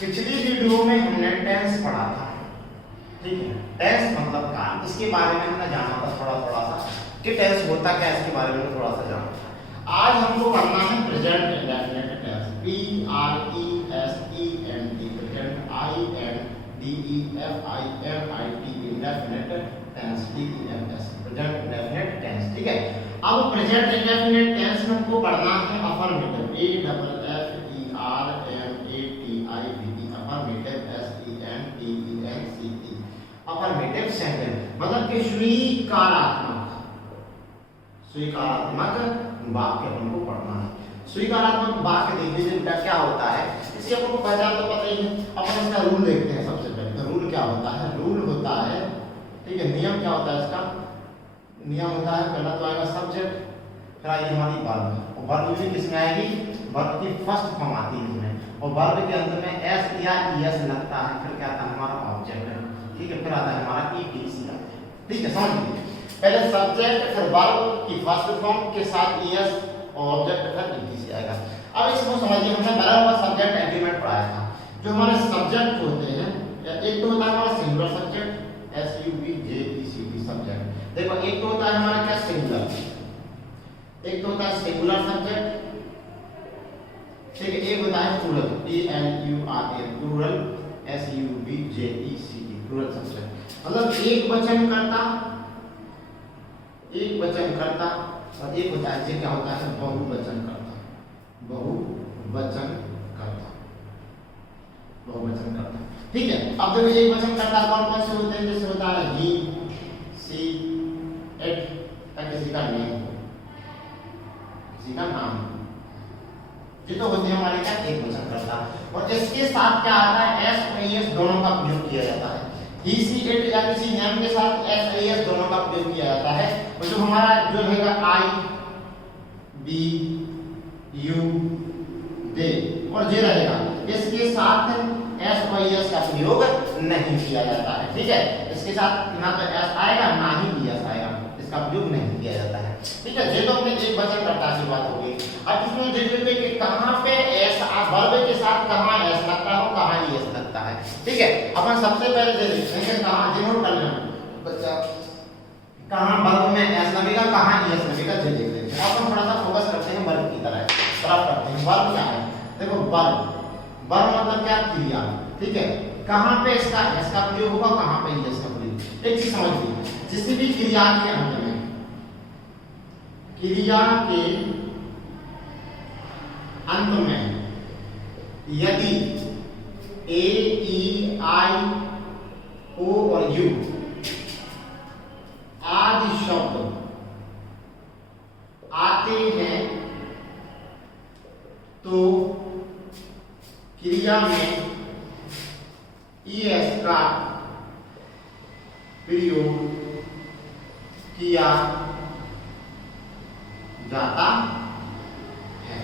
पिछली वीडियो में हमने टेंस पढ़ा था, ठीक है। टेंस मतलब काम, इसके बारे में हमने जाना था थोड़ा सा कि टेंस होता क्या है, इसके बारे में थोड़ा सा जाना था। आज हमको पढ़ना है present indefinite tense, PRESENT, present INDEFINIT indefinite tense, TENS present indefinite tense, ठीक है। अब प्रेजेंट इंडेफिनिट टेंस में हमको पढ़ना है अफर्मेटिव, अफर्मेटिव सेंटेंस मतलब कि स्वीकारात्मक वाक्य हमको पढ़ना है। स्वीकारात्मक वाक्य देख लीजिए बेटा क्या होता है, इसकी आपको पहचान तो पता ही है। अपन इसका रूल देखते हैं सबसे पहले। तो रूल क्या होता है, रूल होता है, ठीक है। नियम क्या होता है इसका, नियम होता है पहला तो आएगा सब्जेक्ट, फिर आएगी हमारी वर्ब, और वर्ब भी किसमें आएगी, वर्ब की फर्स्ट फॉर्म आती है इसमें, और वर्ब के अंत में एस या ईएस लगता है, फिर क्या आता है हमारा ऑब्जेक्ट, ठीक है। फिर आता है हमारा ईटीसी, ठीक है। समझ लीजिए पहले सब्जेक्ट फिर वर्ब की फर्स्ट फॉर्म के साथ ईएस और ऑब्जेक्ट फिर ईटीसी आएगा। अब इसको समझिए, हमने पहला हुआ सब्जेक्ट एग्रीमेंट पढ़ाया था। जो हमारे सब्जेक्ट होते हैं, एक तो होता है हमारा सिंगुलर सब्जेक्ट SUBJECT सब्जेक्ट, देखो एक तो होता है हमारा क्या सिंगुलर, एक तो होता है सिंगुलर सब्जेक्ट, ठीक है। एक होता है plural PLURAL, plural SUBJECT plural subject मतलब एक वचन करता, एक वचन करता, और एक होता है जो क्या होता है बहुवचन करता, बहुवचन करता, बहुवचन करता, ठीक है। अब देखो एक वचन करता कौन कौन से होते हैं, जैसे होता है ही, सी, इट, किसी का नेम, किसी का नाम, ये तो होते हैं हमारे क्या एक वचन करता। और इसके साथ क्या आता है, एस और एस दोनों का प्रयोग किया जाता है। ही, सी, इट या किसी नेम के साथ एस और एस दोनों का प्रयोग किया जाता है। और जो हमारा जो रहेगा आई, बी, यू, दे और जे रहेगा, इसके साथ एस और एस का प्रयोग नहीं किया जाता है, ठीक है। इसके साथ ना तो एस आएगा ना ही एस आएगा, इसका प्रयोग नहीं किया जाता है, ठीक है। ये तो अपने एक वचन करता की बात होगी। अब इसमें देख लेते हैं कि कहां पे एस वर्ब के साथ कहां एस लगता है और कहां एस लगता है, ठीक है। अपन सबसे पहले दे देखते हैं कि कहां जिन्होंने कर लेना बच्चा, कहां वर्ब में एस लगेगा कहां एस लगेगा, ये देख लेते हैं। अपन थोड़ा सा फोकस करते हैं वर्ब की तरफ करते हैं। वर्ब क्या है, देखो वर्ब, वर्ब मतलब क्या, क्रिया, ठीक है। कहां पे इसका एस का प्रयोग होगा, कहां पे एस का प्रयोग। एक चीज समझिए, जिस भी क्रिया के अंत में, क्रिया के अंत में यदि ए, ई, आई, ओ और यू आदि शब्द आते हैं तो क्रिया में ईएस का प्रयोग किया जाता है,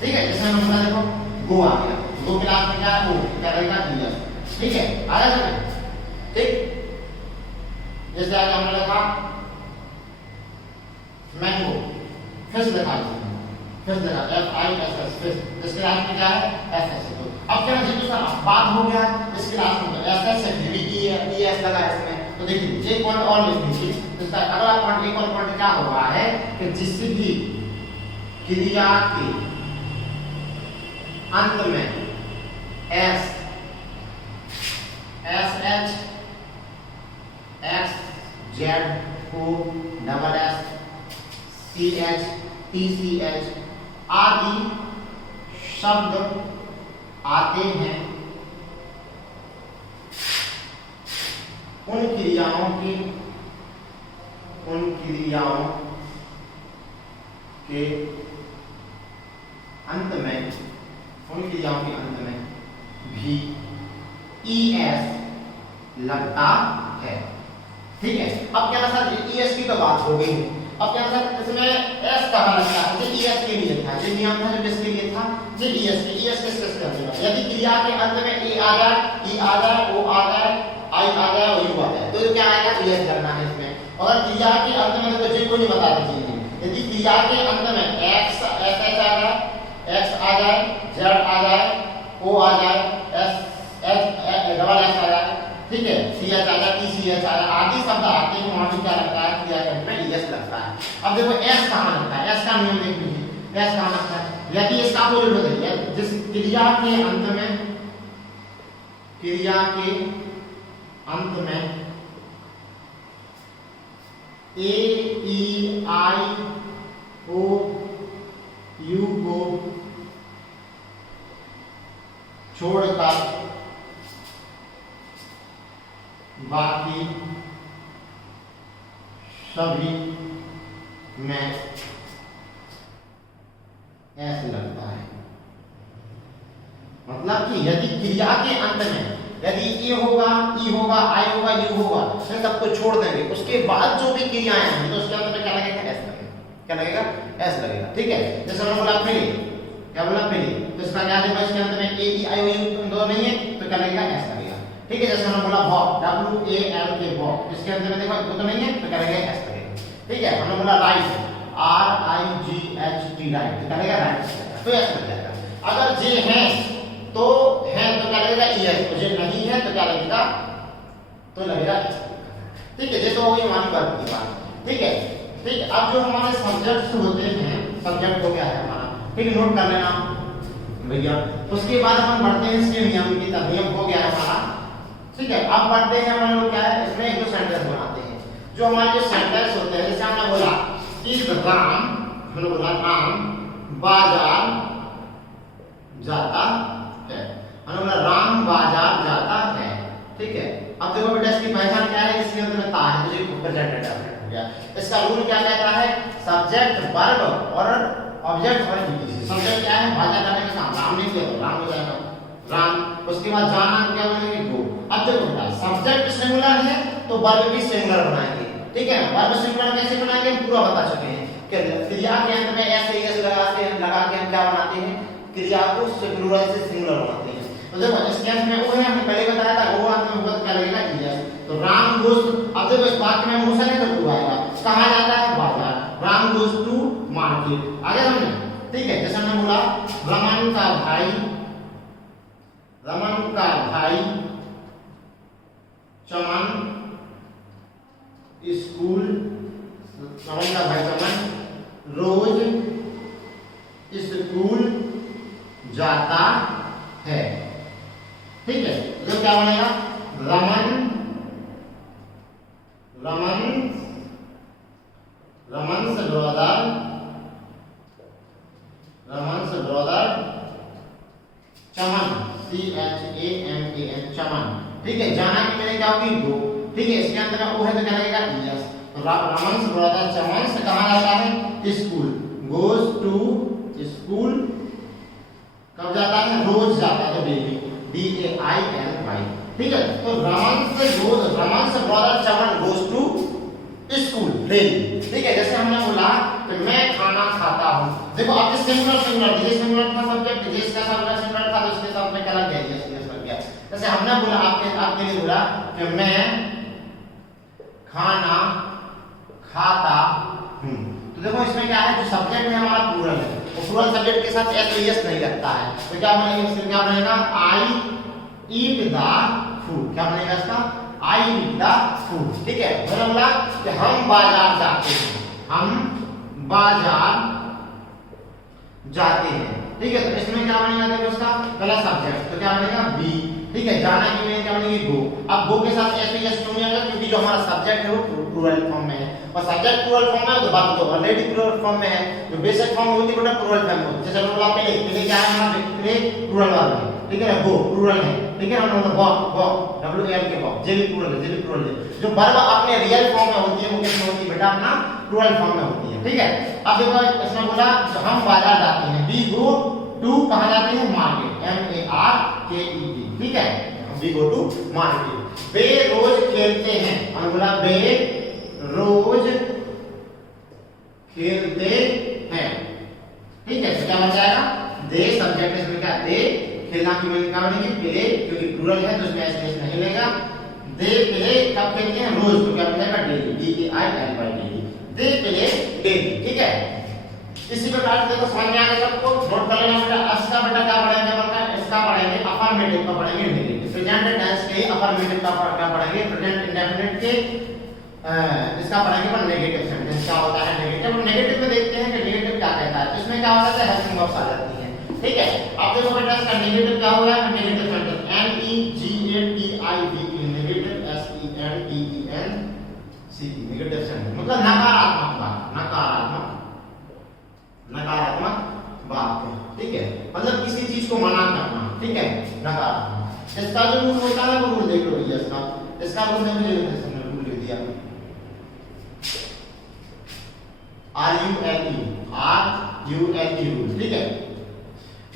ठीक है। जैसे हमने देखो गो आ गया, गो क्लास में क्या है, वो क्या रहेगा ईएस, ठीक है। आया समझ, ठीक। जैसे आज हमने लिखा मैंगो, फिश लिखा, फिश लिखा FISH फिश, इस क्लास में क्या है SS। अब क्या है जो बात हो गया इस क्लास में, तो SS है ES लगा इसमें। तो देखिए एक पॉइंट और लिख लीजिए, इसका अगला पॉइंट एक और पॉइंट क्या हो रहा है कि जिस भी क्रिया के अंत में S, SH, X, Z, O, SS, CH, TCH आदि शब्द आते हैं, उन क्रियाओं के अंत में भी ES लगता है, ठीक है। अब क्या सर ES की तो बात हो गई, अब क्या सर इसमें S कहां लगता है, जो ES के लिए था, जो नियम था जो किसके लिए था, जो ES के, ES किस कर देगा, यदि क्रिया के अंत में E आ जाए, E आ जाए, O आ जाए, I आ जाए और U आ जाए, तो क्या आएगा ES करना है इसमें। और क्रिया के अंत में तो जो कोई नहीं बता दीजिए, यदि क्रिया के अंत में X, SH आ जाए, X आ जाए, Z आ जाए, O आ जाए, S डबल एस आ जाए, ठीक है, सी एच आ जाए, टी सी एच आ जाए, आदि शब्द आते हैं वहां भी क्या लगता है, क्रिया के अंत में एस लगता है। अब देखो एस कहां लगता है, एस का नियम देख लीजिए, एस कहां लगता है, यदि इसका अपोजिट बदलिए, जिस क्रिया के अंत में, क्रिया के अंत में ए ई आई ओ यू को छोड़कर बाकी सभी में एस लगता है। मतलब कि यदि क्रिया के अंत में यदि ए होगा, ई होगा, आई होगा, यू होगा, इन सबको छोड़ देंगे, उसके बाद जो भी क्रियाएं हैं तो उसके अंत में क्या लगेगा, एस लगेगा। क्या लगेगा, एस लगेगा, ठीक है। जैसे हमने बोला पहले, क्या बोला पहले, तो इसका क्या देखो इसके अंत में ए ई आई ओ यू दो नहीं है तो क्या लगेगा, एस लगेगा, ठीक है। जैसे हमने बोला वॉक, डब्ल्यू ए एल के वॉक, इसके अंत में देखो तो नहीं है तो क्या लगेगा, एस लगेगा, ठीक है। हमने बोला right, are I ji H T right, तो क्या लगेगा, राइट, तो एस लग जाएगा। अगर जे है तो क्या लगेगा, एस, तो जे नहीं है तो क्या लगेगा, तो लगेगा एस, ठीक है। जैसे वो हमारी बात की बात, ठीक है, ठीक है। अब जो हमारे सब्जेक्ट्स होते हैं, सब्जेक्ट हो गया है हमारा, ठीक है, नोट कर लेना भैया। उसके बाद हम बढ़ते हैं इसके नियम की तरफ, नियम हो गया है हमारा, ठीक है। अब बढ़ते हैं हम लोग क्या है, इसमें एक दो सेंटेंस बनाते हैं, जो हमारे जो सेंटेंस होते हैं, जैसे हमने बोला कि राम, हमने बोला राम बाजार जाता है, हमने बोला राम बाजार जाता है, ठीक है। अब देखो बेटा इसकी पहचान क्या है, इसके अंदर ता है, तो ये प्रेजेंट डेफिनेट हो गया। इसका रूल क्या कहता है, सब्जेक्ट वर्ब और ऑब्जेक्ट और ईटीसी। सब्जेक्ट क्या है, बाजार जाने का काम, राम नहीं किया तो राम हो जाएगा, राम। उसके बाद जाना क्या बनेंगे, गो। अब देखो बेटा सब्जेक्ट सिंगुलर है तो वर्ब भी सिंगुलर बनाएंगे, ठीक है। वर्ब सिंगुलर कैसे बनाएंगे पूरा बता चुके हैं, क्रिया के अंत में एस लगा के हम क्या बनाते हैं, क्रिया को प्लूरल से सिंगुलर बनाते हैं। तो देखो इसके अंत में वो है, हमने पहले बताया था, वो अंत में होगा क्या लगेगा, एस। तो राम गोस, अब देखो इस वाक्य में मोशन है तो टू आएगा, कहां जाता है, बाजार, राम गोस टू मार्केट, आगे हमने, ठीक है। जैसे हमने बोला रमन का भाई चमन स्कूल, चमन का भाई चमन रोज स्कूल जाता है, ठीक है। तो क्या बनेगा, रमन ब्रदर चमन, CHAMAN, चमन, ठीक है। जाना की मैंने क्या होगी, गो, ठीक है। इसके अंदर में वो है तो क्या लगेगा, यस। तो रमन ब्रदर चमन से कहां जाता है, स्कूल, गोज टू स्कूल, कब जाता है, रोज जाता है, तो डेली, DAILY, ठीक है। तो रमन से brother Chaman goes to school daily, ठीक है। जैसे हमने बोला कि मैं खाना खाता हूं, देखो अब सिंगुलर सिंगुलर था सब्जेक्ट, जिसका सब्जेक्ट सिंगुलर था तो उसके साथ में क्या लग गया, यस लग गया। जैसे हमने बोला आपके लिए बोला कि मैं खाना खाता हूं, तो देखो इसमें क्या है, जो सब्जेक्ट है हमारा प्लूरल है, वो प्लूरल सब्जेक्ट के साथ एस नहीं लगता है, तो क्या बनेगा, इसमें क्या बनेगा, आई ईट द फूड, क्या बनेगा इसका, आई ईट द फूड, ठीक है। मैंने बोला कि हम बाजार जाते हैं, हम बाजार जाते हैं, ठीक है। तो इसमें क्या बनेगा, देखो इसका पहला सब्जेक्ट तो क्या बनेगा, बी, ठीक है। जाना की में क्या बनेगी, गो। अब गो के साथ एस क्यों नहीं आएगा, क्योंकि जो हमारा सब्जेक्ट है वो प्लूरल फॉर्म में है, और सब्जेक्ट प्लूरल फॉर्म में है तो बात तो ऑलरेडी प्लूरल फॉर्म में है, जो बेसिक फॉर्म होती है बेटा प्लूरल फॉर्म में। जैसे हमने बोला पहले क्या है हमारा, पहले प्लूरल वर्ब है, ठीक है, गो प्लूरल है, ठीक है। हमने बोला वॉक WAL के वॉक, जे भी प्लूरल है, जो वर्ब अपने रियल फॉर्म में होती है वो किसमें होती है बेटा, अपना प्लूरल फॉर्म में होती है, ठीक है। अब देखो इसमें बोला हम बाजार जाते हैं, वी गो टू, कहां जाते हैं, मार्केट, MARKET, ठीक है, वी गो टू मार्केट। वे रोज खेलते हैं, हमने बोला वे रोज खेलते हैं, ठीक है। तो क्या बन जाएगा, दे, सब्जेक्ट इसमें क्या, दे, खेलना की मीनिंग क्या बनेगी, प्ले, क्योंकि प्लूरल है तो उसमें एस नहीं लेगा। दे प्ले कब खेलते हैं, रोज, तो क्या बन जाएगा, daily, DAILY, daily, they play daily, ठीक है। इसी प्रकार से देखो समझ में आ गया सबको, नोट कर लेना बेटा। इसका बेटा क्या पढ़ेंगे, इसका पढ़ेंगे अफर्मेटिव का पढ़ेंगे नेगेटिव। प्रेजेंट टेंस के अफर्मेटिव का पढ़ेंगे, प्रेजेंट इंडेफिनिट के इसका पढ़ेंगे पर नेगेटिव सेंटेंस क्या होता है नेगेटिव। नेगेटिव में देखते हैं कि नेगेटिव क्या कहता है, इसमें क्या होता है हेल्पिंग वर्ब्स आ जाती हैं। ठीक है, अब देखो बेटा इसका नेगेटिव क्या हुआ है, negative sentence N E G A T I V E negative S E N T E N C E negative sentence मतलब नकारात्मक बात, नकारात्मक बात। ठीक है, मतलब किसी चीज को मना करना। ठीक है, नकारात्मक। इसका जो रूल होता है वो रूल देख लो भैया, इसका रूल मैंने रूल लिख दिया RULE रूल। ठीक है,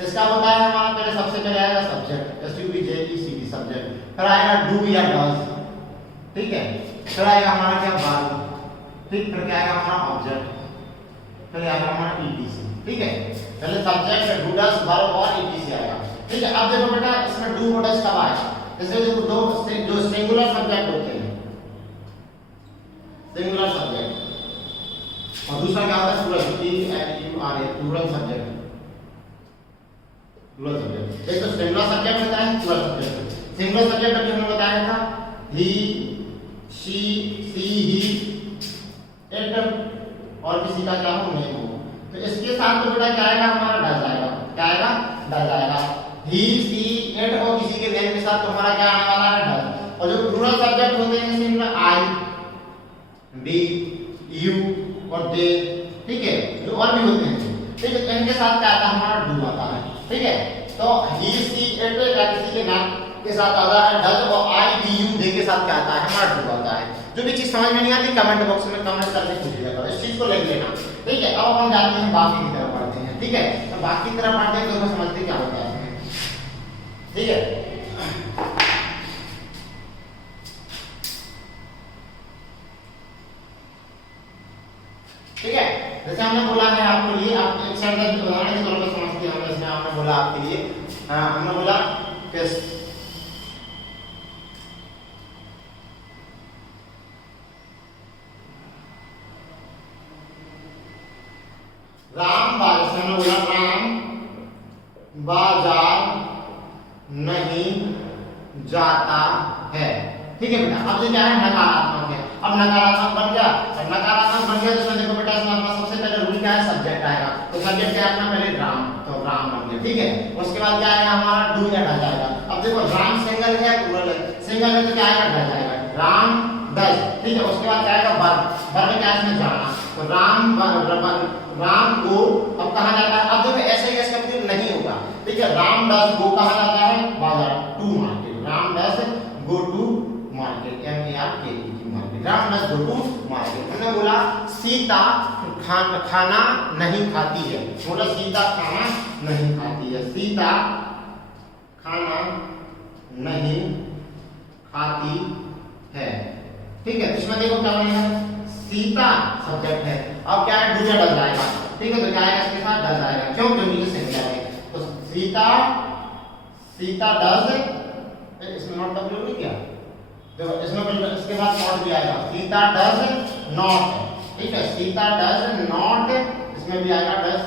इसका होता है हमारा पहले सबसे पहले आएगा सब्जेक्ट SUBJECT सब्जेक्ट, फिर आएगा डू या डज। ठीक है, फिर आएगा हमारा क्या वर्ब, ठीक, फिर क्या आएगा हमारा ऑब्जेक्ट, फिर आएगा हमारा ETC। ठीक है, पहले सब्जेक्ट डू डज वर्ब और ETC आएगा। ठीक है, अब देखो बेटा इसमें डू और डज कब आएगा, जैसे दो जो सिंगुलर सब्जेक्ट होते हैं, सिंगुलर सब्जेक्ट, और दूसरा क्या होता है plural, plural subject. Plural subject एक तो सिंगुलर सब्जेक्ट होता है, प्लूरल सब्जेक्ट। सिंगुलर सब्जेक्ट अभी हमने बताया था ही, शी, सी, ही, इट और किसी का क्या हो नहीं हो, तो इसके साथ तो बेटा क्या आएगा हमारा डज आएगा। क्या आएगा, डज आएगा। ही, सी, इट और किसी के नेम के साथ तो हमारा क्या आने वाला है, डज। और जो प्लूरल सब्जेक्ट होते हैं सिंगुलर आई, वी, यू और दे, ठीक है, जो और भी होते हैं, ठीक है, इनके साथ क्या आता है हमारा डू आता है। ठीक है, तो ही, सी, इट या किसी के नाम के साथ आता है डज, और आई, वी, यू, दे के साथ क्या आता है हमारा डू आता है। जो भी चीज समझ में नहीं आती कमेंट बॉक्स में कमेंट करके पूछिएगा, इस चीज को लिख लेना। ठीक है, अब हम जाते हैं बाकी की तरफ पढ़ते हैं। ठीक है, तो बाकी की तरफ पढ़ते हैं तो समझते क्या होता है। ठीक है, ठीक है, जैसे हमने बोला है आपके लिए, आप एक सेंटेंस उदाहरण के तौर पर समझते हैं। इसमें हमने बोला आपके लिए, हमने बोला कि राम बाजार नहीं जाता है। ठीक है बेटा, अब ये क्या है नकारात्मक है। अब नकारात्मक बन गया, नकारात्मक बन गया तो इसमें देखो बेटा इसमें अपना सबसे पहले रूल क्या है, सब्जेक्ट आएगा। तो सब्जेक्ट क्या है अपना पहले राम, तो राम बन गया। ठीक है, उसके बाद क्या आएगा हमारा डू या डज आएगा। अब देखो राम सिंगल है प्लूरल है, सिंगल है तो क्या आएगा डज आएगा, राम डज। ठीक है, उसके बाद क्या आएगा वर्ब, वर्ब क्या है इसमें जाना, तो राम गो, अब कहां जाता है, अब देखो ऐसे ही इसका मतलब नहीं होगा। ठीक है, राम डज गो कहां जाता है, बाजार, to market. Ram does go to market, MARKET market, Ram does go to market. हमने बोला सीता खाना नहीं खाती है, बोला सीता खाना नहीं खाती है, सीता खाना नहीं खाती है। ठीक है, इसमें देखो क्या बनेगा, सीता सब्जेक्ट है, अब क्या है डू या डज आएगा। ठीक है, तो क्या आएगा इसके साथ डज आएगा, क्यों, क्योंकि ये सिंगुलर है। तो सीता डज, इसमें नॉट का प्रयोग नहीं किया, देखो इसमें इसके बाद नॉट भी आएगा, सीता डज नॉट। ठीक है, सीता डज नॉट, इसमें भी आएगा डज